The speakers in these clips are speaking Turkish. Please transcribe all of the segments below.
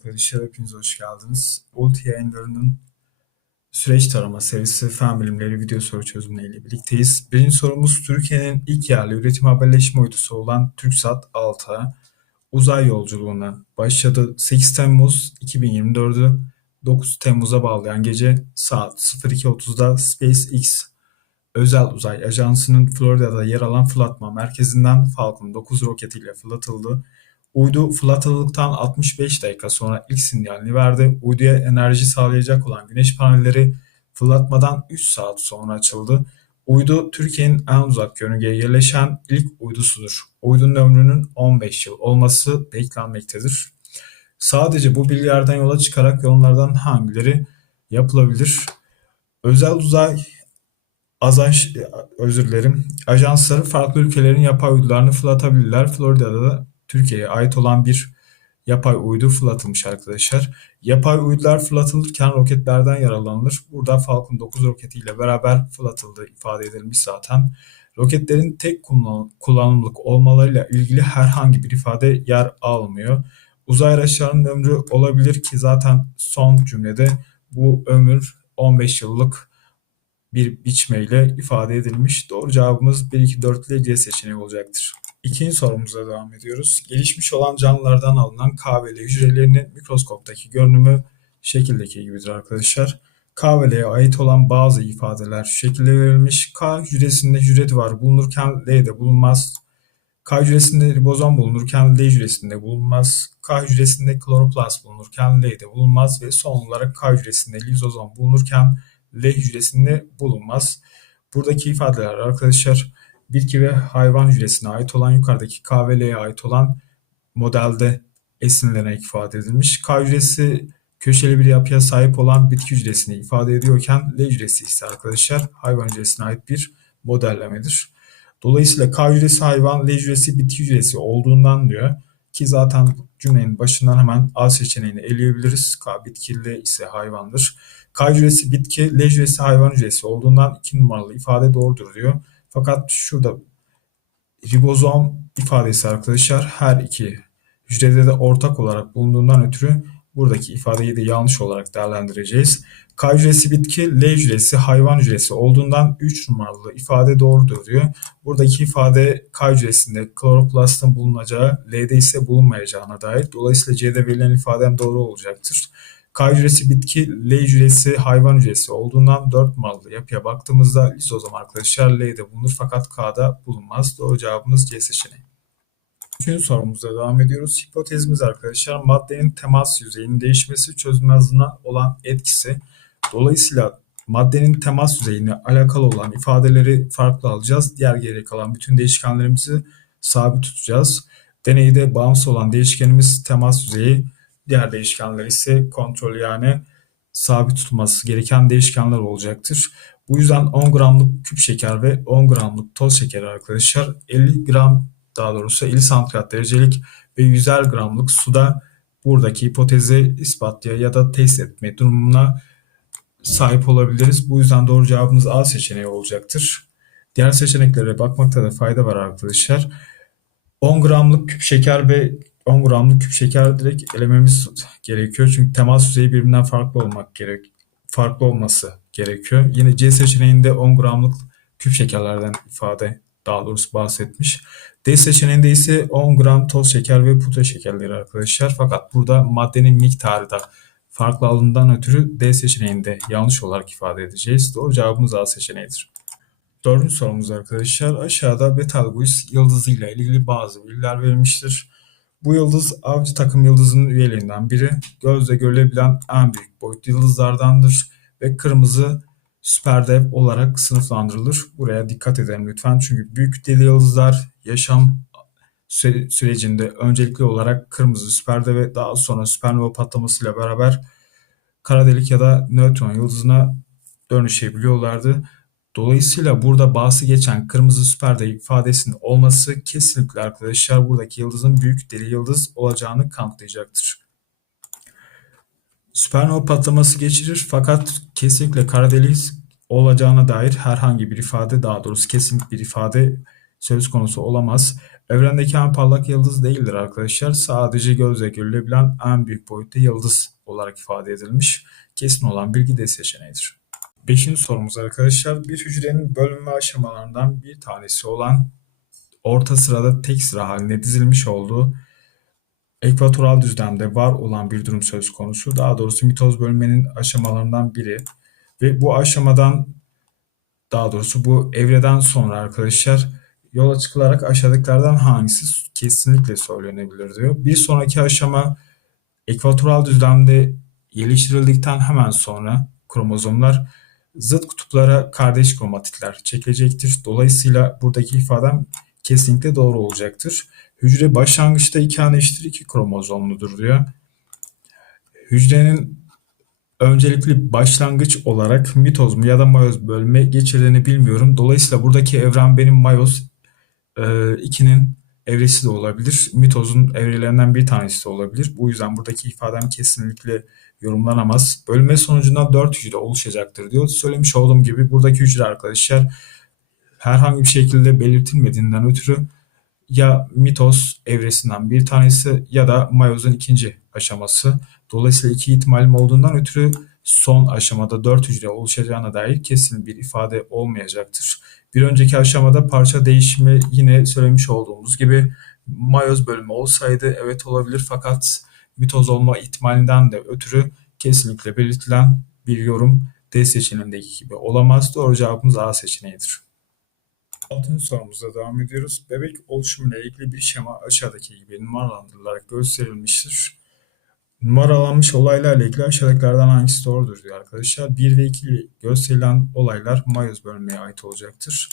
arkadaşlar, hepiniz hoş geldiniz. Ulti yayınlarının süreç tarama serisi fen bilimleri video soru çözümleriyle birlikteyiz. Birinci sorumuz Türkiye'nin ilk yerli üretim haberleşme uydusu olan TürkSat 6 uzay yolculuğuna başladı. 8 Temmuz 2024'ü 9 Temmuz'a bağlayan gece saat 02.30'da SpaceX özel uzay ajansının Florida'da yer alan fırlatma merkezinden Falcon 9 roketiyle fırlatıldı. Uydu fırlatıldıktan 65 dakika sonra ilk sinyalini verdi. Uyduya enerji sağlayacak olan güneş panelleri fırlatmadan 3 saat sonra açıldı. Uydu Türkiye'nin en uzak yörüngeye yerleşen ilk uydusudur. Uydunun ömrünün 15 yıl olması beklenmektedir. Sadece bu bilgilerden yola çıkarak yorumlardan hangileri yapılabilir? Özel uzay azaj özür dilerim. Ajansları farklı ülkelerin yapay uydularını fırlatabilirler. Florida'da da Türkiye'ye ait olan bir yapay uydu fırlatılmış arkadaşlar. Yapay uydular fırlatılırken roketlerden yararlanılır. Burada Falcon 9 roketiyle beraber fırlatıldığı ifade edilmiş zaten. Roketlerin tek kullanımlık olmalarıyla ilgili herhangi bir ifade yer almıyor. Uzay araçlarının ömrü olabilir ki zaten son cümlede bu ömür 15 yıllık bir biçmeyle ifade edilmiş. Doğru cevabımız 1, 2, 4 ile C seçeneği olacaktır. İkinci sorumuza devam ediyoruz. Gelişmiş olan canlılardan alınan KVL hücrelerinin mikroskoptaki görünümü şekildeki gibidir arkadaşlar. KVL'ye ait olan bazı ifadeler şu şekilde verilmiş. K hücresinde hücre duvarı bulunurken L'de bulunmaz. K hücresinde ribozom bulunurken L hücresinde bulunmaz. K hücresinde kloroplast bulunurken L'de bulunmaz ve son olarak K hücresinde lizozom bulunurken L hücresinde bulunmaz. Buradaki ifadeler arkadaşlar bitki ve hayvan hücresine ait olan yukarıdaki K ait olan modelde esinlenerek ifade edilmiş. K hücresi köşeli bir yapıya sahip olan bitki hücresini ifade ediyorken L hücresi ise arkadaşlar hayvan hücresine ait bir modellemedir. Dolayısıyla K hücresi hayvan, L hücresi bitki hücresi olduğundan diyor ki zaten cümlenin başından hemen A seçeneğini eleyebiliriz. K bitki, ise hayvandır. K hücresi bitki, L hücresi hayvan hücresi olduğundan iki numaralı ifade doğrudur diyor. Fakat şurada ribozom ifadesi arkadaşlar her iki hücrede de ortak olarak bulunduğundan ötürü buradaki ifadeyi de yanlış olarak değerlendireceğiz. K hücresi bitki, L hücresi hayvan hücresi olduğundan 3 numaralı ifade doğrudur diyor. Buradaki ifade K hücresinde kloroplastın bulunacağı, L'de ise bulunmayacağına dair. Dolayısıyla C'de verilen ifadem doğru olacaktır. K hücresi bitki, L hücresi hayvan hücresi olduğundan 4 numaralı yapıya baktığımızda lizozom arkadaşlar L'de bulunur fakat K'da bulunmaz. Doğru cevabımız C seçeneği. Üçüncü sorumuzda devam ediyoruz. Hipotezimiz arkadaşlar maddenin temas yüzeyinin değişmesi çözünmezliğine olan etkisi. Dolayısıyla maddenin temas yüzeyine alakalı olan ifadeleri farklı alacağız. Diğer geri kalan bütün değişkenlerimizi sabit tutacağız. Deneyde bağımsız olan değişkenimiz temas yüzeyi Diğer değişkenler ise kontrol yani sabit tutması gereken değişkenler olacaktır. Bu yüzden 10 gramlık küp şeker ve 10 gramlık toz şeker arkadaşlar 50 gram daha doğrusu 50 santigrat derecelik ve 100'er gramlık suda buradaki hipotezi ispatlaya ya da test etme durumuna sahip olabiliriz. Bu yüzden doğru cevabımız A seçeneği olacaktır. Diğer seçeneklere bakmakta da fayda var arkadaşlar. 10 gramlık küp şeker ve 10 gramlık küp şeker direkt elememiz gerekiyor. Çünkü temas yüzeyi birbirinden farklı olmak gerek farklı olması gerekiyor. Yine C seçeneğinde 10 gramlık küp şekerlerden ifade daha doğrusu bahsetmiş. D seçeneğinde ise 10 gram toz şeker ve pudra şekerleri arkadaşlar. Fakat burada maddenin miktarı da farklı alındığından ötürü D seçeneğinde yanlış olarak ifade edeceğiz. Doğru cevabımız A seçeneğidir. Dördüncü sorumuz arkadaşlar. Aşağıda Betelgeuse yıldızıyla ilgili bazı bilgiler verilmiştir. Bu yıldız avcı takım yıldızının üyelerinden biri. Gözle görülebilen en büyük boyutlu yıldızlardandır ve kırmızı süperdev olarak sınıflandırılır. Buraya dikkat edelim lütfen çünkü büyük kütleli yıldızlar yaşam sürecinde öncelikli olarak kırmızı süperdev ve daha sonra süpernova patlamasıyla beraber kara delik ya da nötron yıldızına dönüşebiliyorlardı. Dolayısıyla burada bahsi geçen kırmızı süperde ifadesinin olması kesinlikle arkadaşlar buradaki yıldızın büyük deli yıldız olacağını kanıtlayacaktır. Süpernova patlaması geçirir fakat kesinlikle kara delik olacağına dair herhangi bir ifade daha doğrusu kesinlikle bir ifade söz konusu olamaz. Evrendeki en parlak yıldız değildir arkadaşlar. Sadece gözle görülebilen en büyük boyutta yıldız olarak ifade edilmiş. Kesin olan bilgi de seçeneğidir. Beşinci sorumuz arkadaşlar. Bir hücrenin bölünme aşamalarından bir tanesi olan orta sırada tek sıra halinde dizilmiş olduğu ekvatoral düzlemde var olan bir durum söz konusu. Daha doğrusu mitoz bölünmenin aşamalarından biri. Ve bu aşamadan daha doğrusu bu evreden sonra arkadaşlar yola çıkılarak aşağıdakilerden hangisi kesinlikle söylenebilir diyor. Bir sonraki aşama ekvatoral düzlemde geliştirildikten hemen sonra kromozomlar zıt kutuplara kardeş kromatitler çekilecektir. Dolayısıyla buradaki ifadem kesinlikle doğru olacaktır. Hücre başlangıçta iki ana eşittir iki kromozomludur diyor. Hücrenin öncelikli başlangıç olarak mitoz mu ya da mayoz bölme geçirdiğini bilmiyorum. Dolayısıyla buradaki evren benim mayoz 2'nin e, evresi de olabilir. Mitozun evrelerinden bir tanesi de olabilir. Bu yüzden buradaki ifadem kesinlikle yorumlanamaz. Bölme sonucunda 4 hücre oluşacaktır diyor. Söylemiş olduğum gibi buradaki hücre arkadaşlar herhangi bir şekilde belirtilmediğinden ötürü ya mitoz evresinden bir tanesi ya da mayozun ikinci aşaması. Dolayısıyla iki ihtimalim olduğundan ötürü son aşamada 4 hücre oluşacağına dair kesin bir ifade olmayacaktır. Bir önceki aşamada parça değişimi yine söylemiş olduğumuz gibi mayoz bölümü olsaydı evet olabilir fakat mitoz olma ihtimalinden de ötürü kesinlikle belirtilen bir yorum D seçeneğindeki gibi olamaz. Doğru cevabımız A seçeneğidir. Altıncı sorumuza devam ediyoruz. Bebek oluşumuyla ilgili bir şema aşağıdaki gibi numaralandırılarak gösterilmiştir. Numaralanmış olaylarla ilgili aşağıdakilerden hangisi doğrudur diyor arkadaşlar. 1 ve 2 gösterilen olaylar mayoz bölmeye ait olacaktır.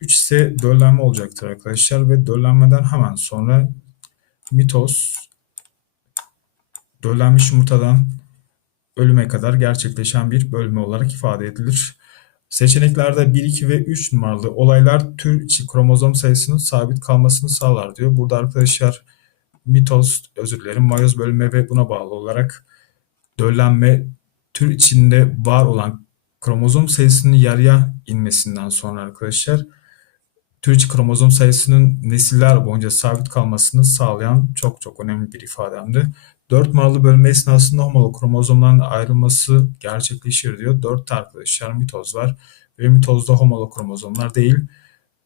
3 ise döllenme olacaktır arkadaşlar ve döllenmeden hemen sonra mitoz döllenmiş yumurtadan ölüme kadar gerçekleşen bir bölme olarak ifade edilir. Seçeneklerde 1, 2 ve 3 numaralı olaylar tür içi kromozom sayısının sabit kalmasını sağlar diyor. Burada arkadaşlar mitoz, özür dilerim, mayoz bölünme ve buna bağlı olarak döllenme tür içinde var olan kromozom sayısının yarıya inmesinden sonra arkadaşlar tür içi kromozom sayısının nesiller boyunca sabit kalmasını sağlayan çok çok önemli bir ifademdi. 4 numaralı bölme esnasında homolog kromozomların ayrılması gerçekleşir diyor. 4 arkadaşlar mitoz var ve mitozda homolog kromozomlar değil.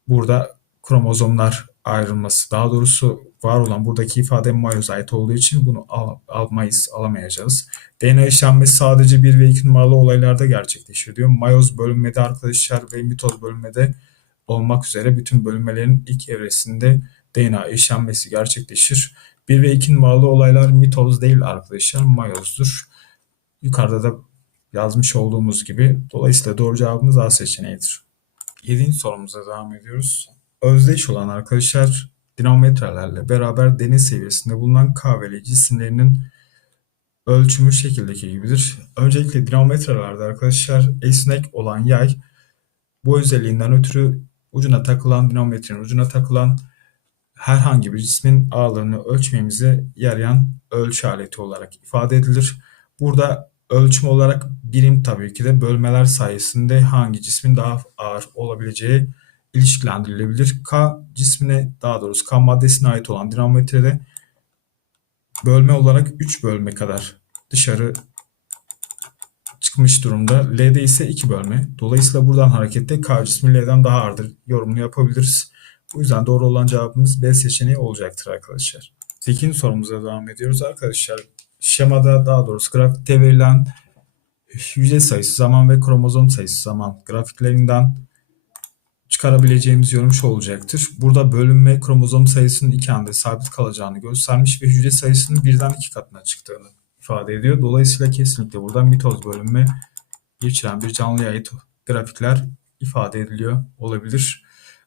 Burada kromozomlar ayrılması daha doğrusu var olan buradaki ifade mayoz ait olduğu için bunu al, almayız, alamayacağız. DNA işlenmesi sadece 1 ve 2 numaralı olaylarda gerçekleşir diyor. Mayoz bölünmede arkadaşlar ve mitoz bölünmede olmak üzere bütün bölünmelerin ilk evresinde DNA işlenmesi gerçekleşir. 1 ve 2 numaralı olaylar mitoz değil arkadaşlar mayozdur. Yukarıda da yazmış olduğumuz gibi. Dolayısıyla doğru cevabımız A seçeneğidir. 7. sorumuza devam ediyoruz. Özdeş olan arkadaşlar dinamometrelerle beraber deniz seviyesinde bulunan kahveli cisimlerinin ölçümü şekildeki gibidir. Öncelikle dinamometrelerde arkadaşlar esnek olan yay bu özelliğinden ötürü ucuna takılan dinamometrenin ucuna takılan herhangi bir cismin ağırlığını ölçmemize yarayan ölçü aleti olarak ifade edilir. Burada ölçüm olarak birim tabii ki de bölmeler sayesinde hangi cismin daha ağır olabileceği ilişkilendirilebilir. K cismine daha doğrusu K maddesine ait olan dinamometrede bölme olarak 3 bölme kadar dışarı çıkmış durumda. L'de ise 2 bölme. Dolayısıyla buradan hareketle K cismi L'den daha ağırdır yorumunu yapabiliriz. Bu yüzden doğru olan cevabımız B seçeneği olacaktır arkadaşlar. 8. sorumuza devam ediyoruz arkadaşlar. Şemada daha doğrusu grafikte verilen hücre sayısı zaman ve kromozom sayısı zaman grafiklerinden çıkarabileceğimiz şu olacaktır. Burada bölünme kromozom sayısının iki anda sabit kalacağını göstermiş ve hücre sayısının birden iki katına çıktığını ifade ediyor. Dolayısıyla kesinlikle burada mitoz bölünme geçiren bir canlıya ait grafikler ifade ediliyor olabilir.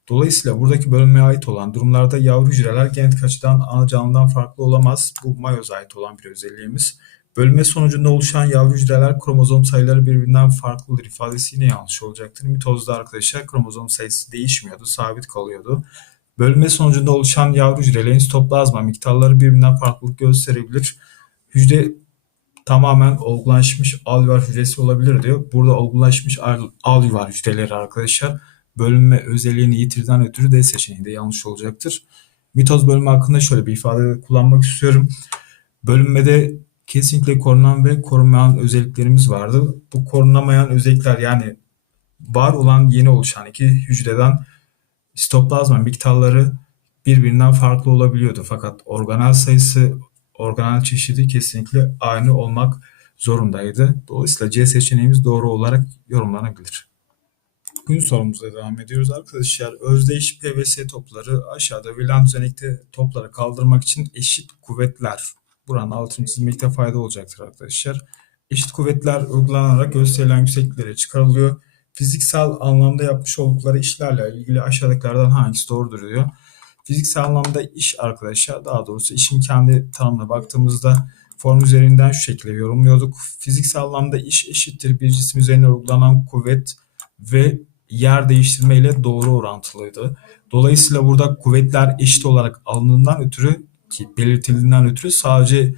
Dolayısıyla buradaki bölünmeye ait olan durumlarda yavru hücreler genetik açıdan ana canlıdan farklı olamaz. Bu mayoz ait olan bir özelliğimiz. Bölünme sonucunda oluşan yavru hücreler kromozom sayıları birbirinden farklıdır ifadesi yine yanlış olacaktır. Mitozda arkadaşlar kromozom sayısı değişmiyordu, sabit kalıyordu. Bölünme sonucunda oluşan yavru hücrelerin sitoplazma miktarları birbirinden farklılık gösterebilir. Hücre tamamen olgulaşmış alüvar hücresi olabilir diyor. Burada olgulaşmış alüvar hücreleri arkadaşlar bölünme özelliğini yitirden ötürü D seçeneği de yanlış olacaktır. Mitoz bölümü hakkında şöyle bir ifade kullanmak istiyorum. Bölünmede kesinlikle korunan ve korunmayan özelliklerimiz vardı. Bu korunamayan özellikler yani var olan yeni oluşan iki hücreden sitoplazma miktarları birbirinden farklı olabiliyordu. Fakat organel sayısı, organel çeşidi kesinlikle aynı olmak zorundaydı. Dolayısıyla C seçeneğimiz doğru olarak yorumlanabilir. Bugün sorumuza devam ediyoruz arkadaşlar. Özdeş PVS topları aşağıda verilen düzenekte topları kaldırmak için eşit kuvvetler. Buranın altını çizmekte fayda olacaktır arkadaşlar. Eşit kuvvetler uygulanarak gösterilen yüksekliklere çıkarılıyor. Fiziksel anlamda yapmış oldukları işlerle ilgili aşağıdakilerden hangisi doğrudur diyor. Fiziksel anlamda iş arkadaşlar daha doğrusu işin kendi tanımına baktığımızda form üzerinden şu şekilde yorumluyorduk. Fiziksel anlamda iş eşittir bir cisim üzerine uygulanan kuvvet ve yer değiştirme ile doğru orantılıydı. Dolayısıyla burada kuvvetler eşit olarak alındığından ötürü belirtildiğinden ötürü sadece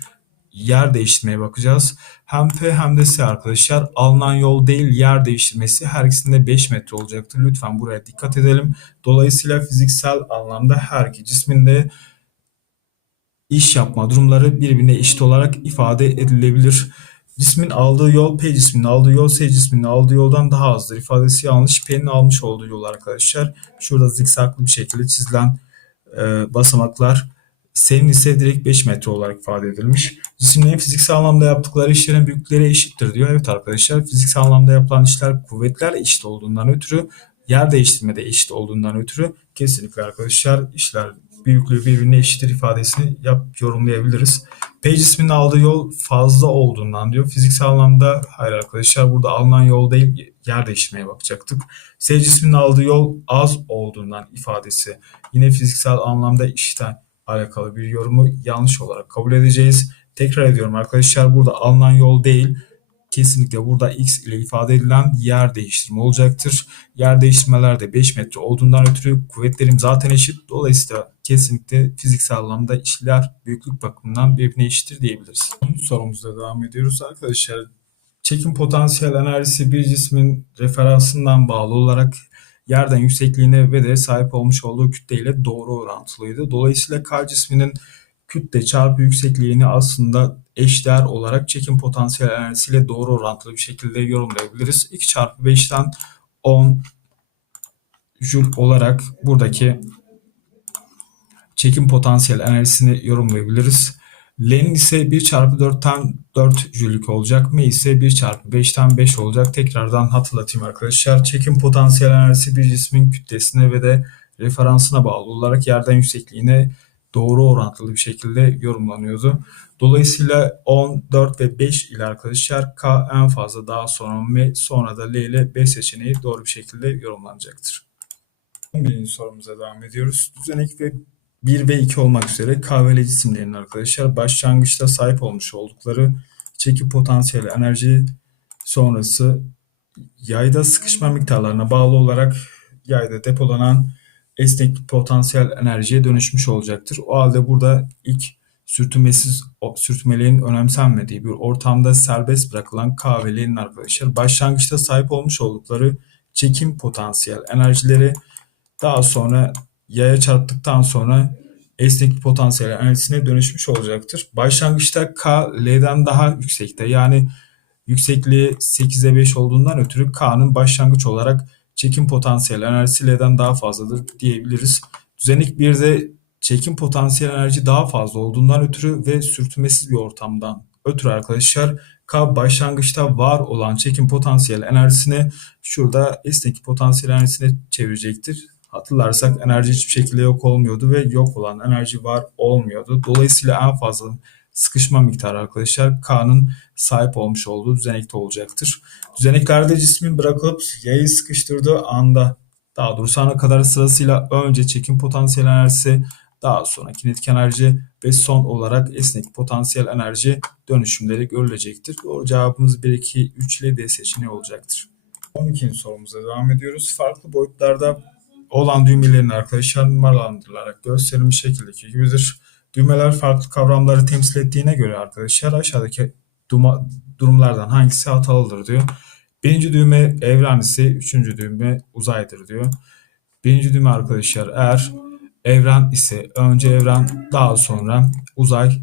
yer değiştirmeye bakacağız. Hem P hem de S arkadaşlar alınan yol değil yer değiştirmesi her ikisinde 5 metre olacaktır. Lütfen buraya dikkat edelim. Dolayısıyla fiziksel anlamda her iki cisminde iş yapma durumları birbirine eşit olarak ifade edilebilir. Cismin aldığı yol P cisminin aldığı yol S cisminin aldığı yoldan daha azdır. İfadesi yanlış. P'nin almış olduğu yol arkadaşlar. Şurada zikzaklı bir şekilde çizilen e, basamaklar S'nin ise direkt 5 metre olarak ifade edilmiş. Cisimlerin fiziksel anlamda yaptıkları işlerin büyüklükleri eşittir diyor. Evet arkadaşlar fiziksel anlamda yapılan işler kuvvetler eşit olduğundan ötürü yer değiştirmede eşit olduğundan ötürü kesinlikle arkadaşlar işler büyüklüğü birbirine eşittir ifadesini yap, yorumlayabiliriz. P cisminin aldığı yol fazla olduğundan diyor. Fiziksel anlamda hayır arkadaşlar burada alınan yol değil yer değiştirmeye bakacaktık. S cisminin aldığı yol az olduğundan ifadesi yine fiziksel anlamda işten alakalı bir yorumu yanlış olarak kabul edeceğiz. Tekrar ediyorum arkadaşlar burada alınan yol değil kesinlikle burada x ile ifade edilen yer değiştirme olacaktır. Yer değiştirmeler de 5 metre olduğundan ötürü kuvvetlerim zaten eşit. Dolayısıyla kesinlikle fiziksel anlamda işler büyüklük bakımından birbirine eşittir diyebiliriz. Sorumuzda devam ediyoruz arkadaşlar. Çekim potansiyel enerjisi bir cismin referansından bağlı olarak yerden yüksekliğine ve de sahip olmuş olduğu kütleyle doğru orantılıydı. Dolayısıyla K cisminin kütle çarpı yüksekliğini aslında eşdeğer olarak çekim potansiyel enerjisiyle doğru orantılı bir şekilde yorumlayabiliriz. 2 çarpı 5'ten 10 jül olarak buradaki çekim potansiyel enerjisini yorumlayabiliriz. L'nin ise 1 çarpı 4'ten 4 jüllük olacak. M ise 1 çarpı 5'ten 5 olacak. Tekrardan hatırlatayım arkadaşlar. Çekim potansiyel enerjisi bir cismin kütlesine ve de referansına bağlı olarak yerden yüksekliğine doğru orantılı bir şekilde yorumlanıyordu. Dolayısıyla 10, 4 ve 5 ile arkadaşlar K en fazla daha sonra M sonra da L ile B seçeneği doğru bir şekilde yorumlanacaktır. 11. sorumuza devam ediyoruz. Düzenek ve 1 ve 2 olmak üzere K ve L cisimlerinin arkadaşlar başlangıçta sahip olmuş oldukları çekim potansiyeli enerji sonrası yayda sıkışma miktarlarına bağlı olarak yayda depolanan esnek potansiyel enerjiye dönüşmüş olacaktır. O halde burada ilk sürtünmesiz sürtünmelerin önemsenmediği bir ortamda serbest bırakılan K ve L'nin arkadaşlar başlangıçta sahip olmuş oldukları çekim potansiyel enerjileri daha sonra yaya çarptıktan sonra esnek potansiyel enerjisine dönüşmüş olacaktır. Başlangıçta K L'den daha yüksekte yani yüksekliği 8'e 5 olduğundan ötürü K'nın başlangıç olarak çekim potansiyel enerjisi L'den daha fazladır diyebiliriz. Düzenek bir de çekim potansiyel enerji daha fazla olduğundan ötürü ve sürtünmesiz bir ortamdan ötürü arkadaşlar K başlangıçta var olan çekim potansiyel enerjisini şurada esnek potansiyel enerjisine çevirecektir. Hatırlarsak enerji hiçbir şekilde yok olmuyordu ve yok olan enerji var olmuyordu. Dolayısıyla en fazla sıkışma miktarı arkadaşlar K'nın sahip olmuş olduğu düzenekte olacaktır. Düzeneklerde cismin bırakılıp yayı sıkıştırdığı anda daha doğrusu ana kadar sırasıyla önce çekim potansiyel enerjisi daha sonra kinetik enerji ve son olarak esnek potansiyel enerji dönüşümleri görülecektir. Doğru cevabımız 1, 2, 3 ile D seçeneği olacaktır. 12. sorumuza devam ediyoruz. Farklı boyutlarda olan düğmelerin arkadaşlar numaralandırılarak gösterilmiş şekildeki gibidir. Düğmeler farklı kavramları temsil ettiğine göre arkadaşlar aşağıdaki durumlardan hangisi hatalıdır diyor. Birinci düğme evren ise üçüncü düğme uzaydır diyor. Birinci düğme arkadaşlar eğer evren ise önce evren daha sonra uzay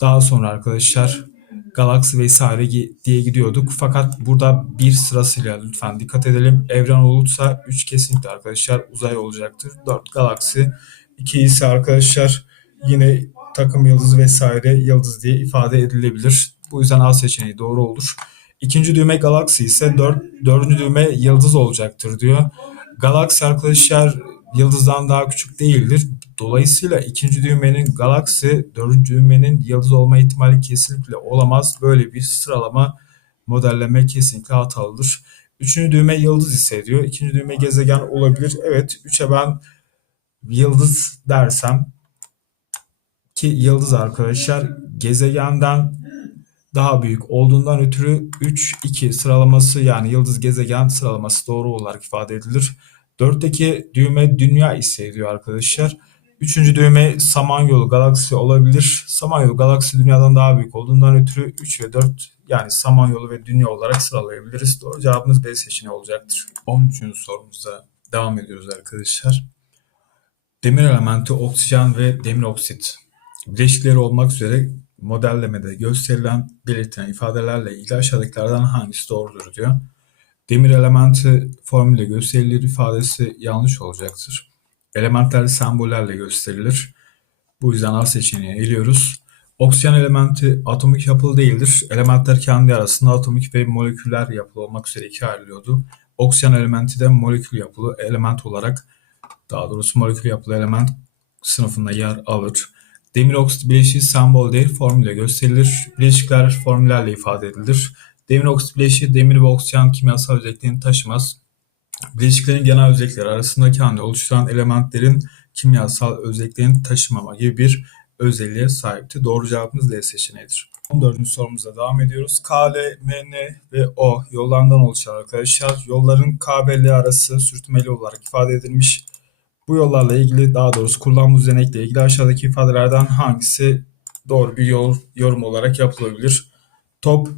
daha sonra arkadaşlar galaksi vesaire diye gidiyorduk. Fakat burada bir sırasıyla lütfen dikkat edelim. Evren olursa 3 kesinlikle arkadaşlar uzay olacaktır. 4 galaksi. 2 ise arkadaşlar yine takım yıldızı vesaire yıldız diye ifade edilebilir. Bu yüzden A seçeneği doğru olur. İkinci düğme galaksi ise dört, dördüncü düğme yıldız olacaktır diyor. Galaksi arkadaşlar yıldızdan daha küçük değildir. Dolayısıyla ikinci düğmenin galaksi, dördüncü düğmenin yıldız olma ihtimali kesinlikle olamaz. Böyle bir sıralama modelleme kesinlikle hatalıdır. Üçüncü düğme yıldız ise diyor. İkinci düğme gezegen olabilir. Evet, üçe ben yıldız dersem ki yıldız arkadaşlar gezegenden daha büyük olduğundan ötürü 3-2 sıralaması yani yıldız gezegen sıralaması doğru olarak ifade edilir. 4'teki düğme dünya ise diyor arkadaşlar. Üçüncü düğme Samanyolu galaksi olabilir. Samanyolu galaksi dünyadan daha büyük olduğundan ötürü 3 ve 4 yani Samanyolu ve dünya olarak sıralayabiliriz. Doğru cevabımız B seçeneği olacaktır. 13. sorumuza devam ediyoruz arkadaşlar. Demir elementi oksijen ve demir oksit bileşikleri olmak üzere modellemede gösterilen belirtilen ifadelerle ilgili aşağıdakilerden hangisi doğrudur diyor. Demir elementi formülle gösterilir ifadesi yanlış olacaktır. Elementler sembollerle gösterilir. Bu yüzden A seçeneğini eliyoruz. Oksijen elementi atomik yapılı değildir. Elementler kendi arasında atomik ve moleküler yapılı olmak üzere ikiye ayrılıyordu. Oksijen elementi de molekül yapılı element olarak daha doğrusu molekül yapılı element sınıfında yer alır. Demir oksit bileşiği sembol değil formülle gösterilir. Bileşikler formüllerle ifade edilir. Demir oksit bileşiği demir ve oksijen kimyasal özelliklerini taşımaz. Bileşiklerin genel özellikleri arasındaki halde oluşturan elementlerin kimyasal özelliklerini taşımama gibi bir özelliğe sahipti. Doğru cevabımız D seçeneğidir. 14. sorumuza devam ediyoruz. K, L, M, N ve O yollarından oluşan arkadaşlar. Yolların K ve L arası sürtünmeli olarak ifade edilmiş. Bu yollarla ilgili daha doğrusu kullanım düzenekle ilgili aşağıdaki ifadelerden hangisi doğru bir yol yorum olarak yapılabilir? Top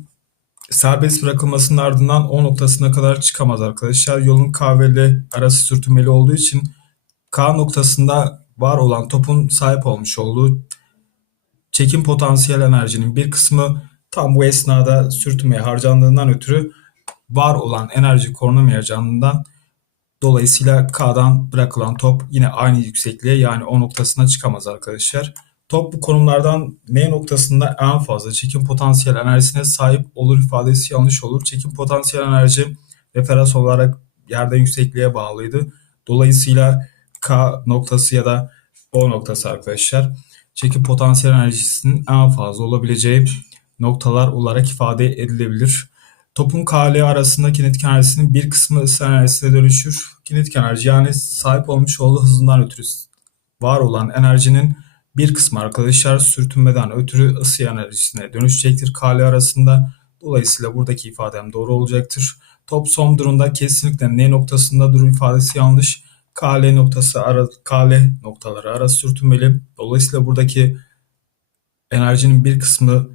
serbest bırakılmasının ardından O noktasına kadar çıkamaz arkadaşlar. Yolun K ve L arası sürtünmeli olduğu için K noktasında var olan topun sahip olmuş olduğu çekim potansiyel enerjinin bir kısmı tam bu esnada sürtünmeye harcandığından ötürü var olan enerji korunamayacağından Dolayısıyla K'dan bırakılan top yine aynı yüksekliğe yani O noktasına çıkamaz arkadaşlar. Top bu konumlardan M noktasında en fazla çekim potansiyel enerjisine sahip olur ifadesi yanlış olur. Çekim potansiyel enerji referans olarak yerden yüksekliğe bağlıydı. Dolayısıyla K noktası ya da O noktası arkadaşlar çekim potansiyel enerjisinin en fazla olabileceği noktalar olarak ifade edilebilir. Topun KL arasında kinetik enerjisinin bir kısmı ısı enerjisine dönüşür. Kinetik enerji yani sahip olmuş olduğu hızından ötürü var olan enerjinin bir kısmı arkadaşlar sürtünmeden ötürü ısı enerjisine dönüşecektir KL arasında. Dolayısıyla buradaki ifadem doğru olacaktır. Top son durumda kesinlikle N noktasında durum ifadesi yanlış. KL noktası ara, KL noktaları arası sürtünmeli. Dolayısıyla buradaki enerjinin bir kısmı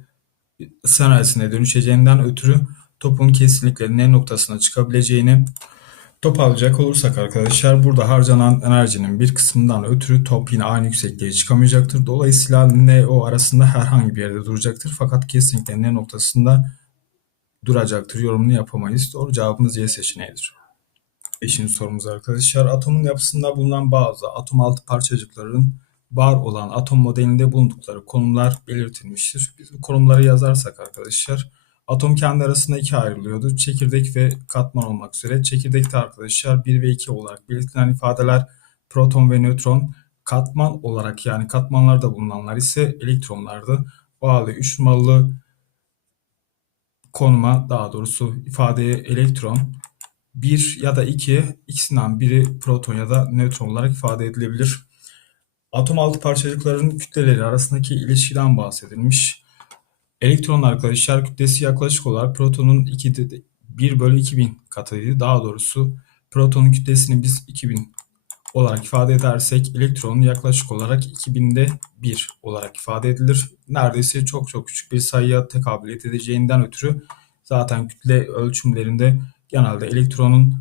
ısı enerjisine dönüşeceğinden ötürü topun kesinlikle N noktasına çıkabileceğini top alacak olursak arkadaşlar burada harcanan enerjinin bir kısmından ötürü top yine aynı yüksekliğe çıkamayacaktır. Dolayısıyla N o arasında herhangi bir yerde duracaktır. Fakat kesinlikle N noktasında duracaktır. Yorumunu yapamayız. Doğru cevabımız Y seçeneğidir. Beşinci sorumuz arkadaşlar. Atomun yapısında bulunan bazı atom altı parçacıkların var olan atom modelinde bulundukları konumlar belirtilmiştir. Biz bu konumları yazarsak arkadaşlar Atom kendi arasında ikiye ayrılıyordu. Çekirdek ve katman olmak üzere. Çekirdekte arkadaşlar 1 ve 2 olarak belirtilen ifadeler proton ve nötron. Katman olarak yani katmanlarda bulunanlar ise elektronlardı. Halde 3 numaralı konuma daha doğrusu ifadeye elektron 1 ya da 2 ikisinden biri proton ya da nötron olarak ifade edilebilir. Atom altı parçacıkların kütleleri arasındaki ilişkiden bahsedilmiş. Elektron arkadaşlar kütlesi yaklaşık olarak protonun 2 1 bölü 2000 katıydı. Daha doğrusu protonun kütlesini biz 2000 olarak ifade edersek elektronun yaklaşık olarak 2000'de 1 olarak ifade edilir. Neredeyse çok çok küçük bir sayıya tekabül edeceğinden ötürü Zaten kütle ölçümlerinde genelde elektronun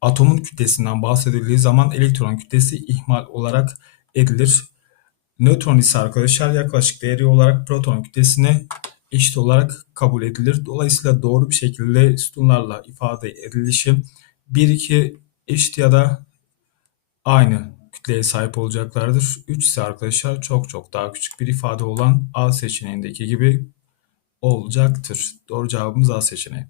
atomun kütlesinden bahsedildiği zaman elektron kütlesi ihmal olarak edilir. Nötron ise arkadaşlar yaklaşık değeri olarak proton kütlesine eşit olarak kabul edilir. Dolayısıyla doğru bir şekilde sütunlarla ifade edilişi 1 2 eşit ya da aynı kütleye sahip olacaklardır. 3 ise arkadaşlar çok çok daha küçük bir ifade olan A seçeneğindeki gibi olacaktır. Doğru cevabımız A seçeneği.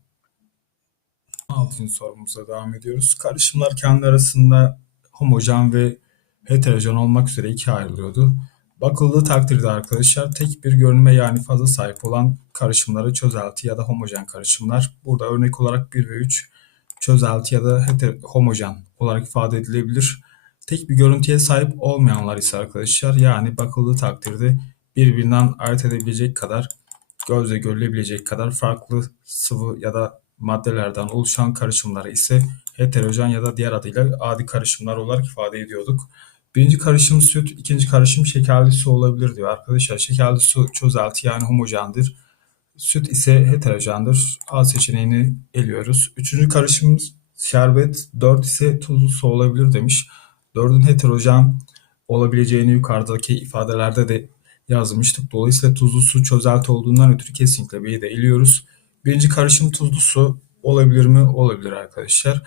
16. sorumuza devam ediyoruz. Karışımlar kendi arasında homojen ve heterojen olmak üzere ikiye ayrılıyordu. Bakıldığı takdirde arkadaşlar tek bir görünme yani fazla sahip olan karışımları çözelti ya da homojen karışımlar. Burada örnek olarak 1 ve 3 çözelti ya da homojen olarak ifade edilebilir. Tek bir görüntüye sahip olmayanlar ise arkadaşlar yani bakıldığı takdirde birbirinden ayırt edebilecek kadar gözle görülebilecek kadar farklı sıvı ya da maddelerden oluşan karışımları ise heterojen ya da diğer adıyla adi karışımlar olarak ifade ediyorduk. Birinci karışım süt, ikinci karışım şekerli su olabilir diyor arkadaşlar. Şekerli su çözelti yani homojendir. Süt ise heterojendir. A seçeneğini eliyoruz. Üçüncü karışımımız şerbet, dört ise tuzlu su olabilir demiş. Dördün heterojen olabileceğini yukarıdaki ifadelerde de yazmıştık. Dolayısıyla tuzlu su çözelti olduğundan ötürü kesinlikle B'yi de eliyoruz. Birinci karışım tuzlu su olabilir mi? Olabilir arkadaşlar.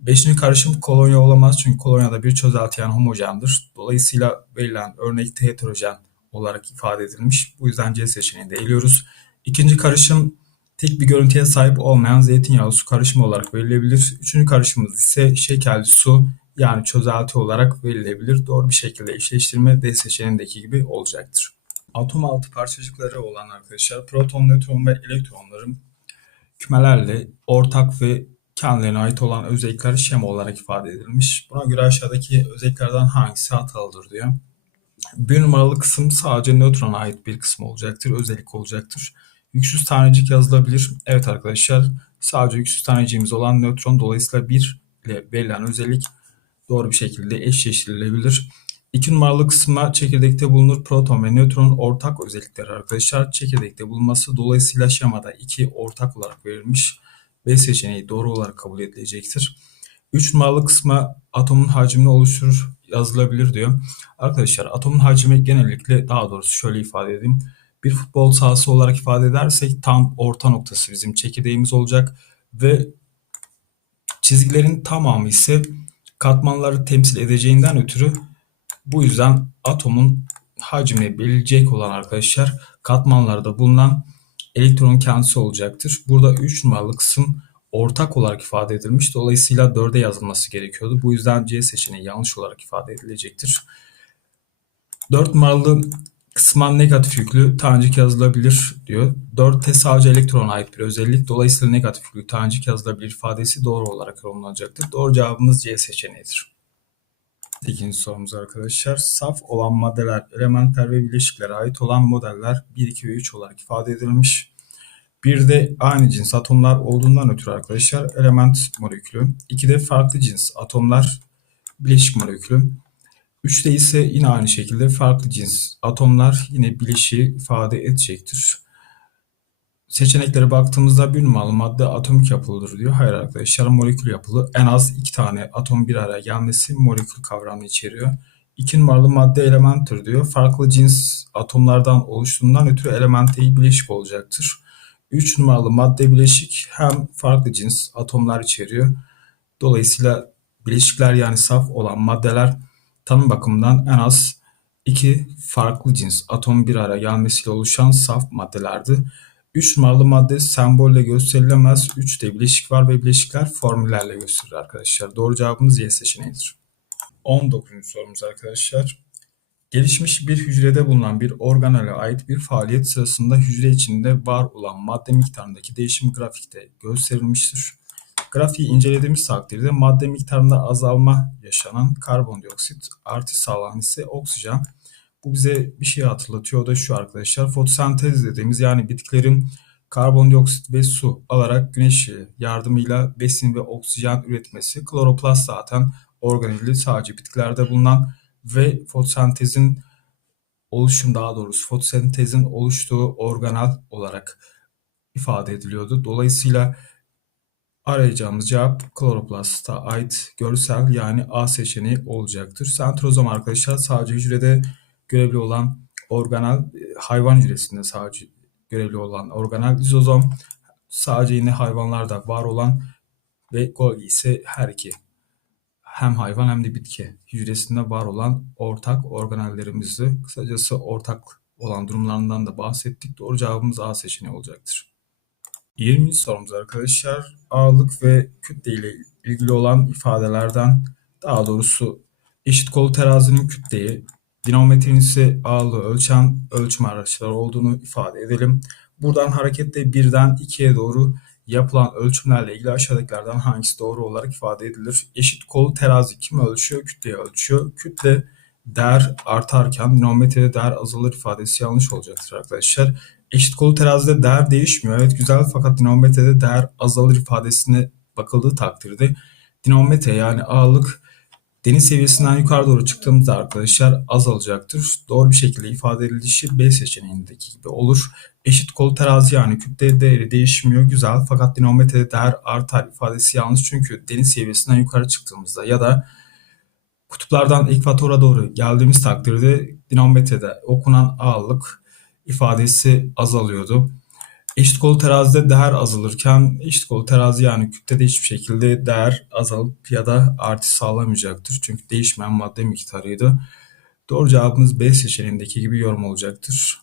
Beşinci karışım kolonya olamaz çünkü kolonyada bir çözelti yani homojendir. Dolayısıyla verilen örnekte heterojen olarak ifade edilmiş. Bu yüzden C seçeneğini de eliyoruz. İkinci karışım tek bir görüntüye sahip olmayan zeytinyağlı su karışımı olarak verilebilir. Üçüncü karışımımız ise şekerli su yani çözelti olarak verilebilir. Doğru bir şekilde eşleştirme D seçeneğindeki gibi olacaktır. Atom altı parçacıkları olan arkadaşlar proton, nötron ve elektronların kümelerle ortak ve kendilerine ait olan özellikler şema olarak ifade edilmiş. Buna göre aşağıdaki özelliklerden hangisi hatalıdır diyor. Bir numaralı kısım sadece nötrona ait bir kısım olacaktır, özellik olacaktır. Yüksüz tanecik yazılabilir. Evet arkadaşlar sadece yüksüz taneciğimiz olan nötron dolayısıyla 1 ile verilen özellik doğru bir şekilde eşleştirilebilir. 2 numaralı kısma çekirdekte bulunur proton ve nötronun ortak özellikleri arkadaşlar. Çekirdekte bulunması dolayısıyla şemada 2 ortak olarak verilmiş. B seçeneği doğru olarak kabul edilecektir. 3 numaralı kısma atomun hacmini oluşturur yazılabilir diyor. Arkadaşlar atomun hacmi genellikle daha doğrusu şöyle ifade edeyim. Bir futbol sahası olarak ifade edersek tam orta noktası bizim çekirdeğimiz olacak ve çizgilerin tamamı ise katmanları temsil edeceğinden ötürü bu yüzden atomun hacmini belirleyecek olan arkadaşlar katmanlarda bulunan elektronun kendisi olacaktır. Burada 3 numaralı kısım ortak olarak ifade edilmiş. Dolayısıyla 4'e yazılması gerekiyordu. Bu yüzden C seçeneği yanlış olarak ifade edilecektir. 4 numaralı kısma negatif yüklü tanecik yazılabilir diyor. 4'te sadece elektrona ait bir özellik. Dolayısıyla negatif yüklü tanecik yazılabilir ifadesi doğru olarak yorumlanacaktır. Doğru cevabımız C seçeneğidir. İkinci sorumuz arkadaşlar. Saf olan maddeler, elementler ve bileşiklere ait olan modeller 1, 2 ve 3 olarak ifade edilmiş. Bir de aynı cins atomlar olduğundan ötürü arkadaşlar element molekülü. 2'de farklı cins atomlar bileşik molekülü. 3'te ise yine aynı şekilde farklı cins atomlar yine bileşiği ifade edecektir. Seçeneklere baktığımızda bir numaralı madde atomik yapılıdır diyor. Hayır arkadaşlar molekül yapılı. En az iki tane atom bir araya gelmesi molekül kavramını içeriyor. 2 numaralı madde elementtir diyor. Farklı cins atomlardan oluştuğundan ötürü elemente bileşik olacaktır. 3 numaralı madde bileşik hem farklı cins atomlar içeriyor. Dolayısıyla bileşikler yani saf olan maddeler tanım bakımından en az iki farklı cins atom bir araya gelmesiyle oluşan saf maddelerdi. 3 numaralı madde sembolle gösterilemez. 3 de bileşik var ve bileşikler formüllerle gösterilir arkadaşlar. Doğru cevabımız Y seçeneğidir. 19. sorumuz arkadaşlar. Gelişmiş bir hücrede bulunan bir organele ait bir faaliyet sırasında hücre içinde var olan madde miktarındaki değişim grafikte gösterilmiştir. Grafiği incelediğimiz takdirde madde miktarında azalma yaşanan karbondioksit artı sağlanan ise oksijen. Bu bize bir şey hatırlatıyor. Da şu arkadaşlar. Fotosentez dediğimiz yani bitkilerin karbondioksit ve su alarak güneş yardımıyla besin ve oksijen üretmesi. Kloroplast zaten organeli sadece bitkilerde bulunan ve fotosentezin oluşum daha doğrusu fotosentezin oluştuğu organel olarak ifade ediliyordu. Dolayısıyla arayacağımız cevap kloroplasta ait görsel yani A seçeneği olacaktır. Sentrozom arkadaşlar sadece hücrede görevli olan organel, e, hayvan hücresinde sadece görevli olan organel lizozom sadece yine hayvanlarda var olan ve Golgi ise her iki hem hayvan hem de bitki hücresinde var olan ortak organellerimizdi. Kısacası ortak olan durumlarından da bahsettik. Doğru cevabımız A seçeneği olacaktır. 20. sorumuz arkadaşlar ağırlık ve kütle ile ilgili olan ifadelerden daha doğrusu eşit kol terazinin kütleyi, dinamometrenin ise ağırlığı ölçen ölçüm araçları olduğunu ifade edelim. Buradan hareketle birden ikiye doğru yapılan ölçümlerle ilgili aşağıdakilerden hangisi doğru olarak ifade edilir? Eşit kol terazi kim ölçüyor? Kütleyi ölçüyor. Kütle değer artarken dinamometrede değer azalır ifadesi yanlış olacaktır arkadaşlar. Eşit kol terazide değer değişmiyor. Evet güzel fakat dinamometrede değer azalır ifadesine bakıldığı takdirde dinamometre yani ağırlık deniz seviyesinden yukarı doğru çıktığımızda arkadaşlar azalacaktır. Doğru bir şekilde ifade edilişi B seçeneğindeki gibi olur. Eşit kol terazi yani kütle değeri değişmiyor. Güzel fakat dinamometrede değer artar ifadesi yanlış. Çünkü deniz seviyesinden yukarı çıktığımızda ya da kutuplardan ekvatora doğru geldiğimiz takdirde dinamometrede okunan ağırlık ifadesi azalıyordu. Eşit kol terazide değer azalırken eşit kol terazi yani kütlede hiçbir şekilde değer azalıp ya da artış sağlamayacaktır. Çünkü değişmeyen madde miktarıydı. Doğru cevabımız B seçeneğindeki gibi yorum olacaktır.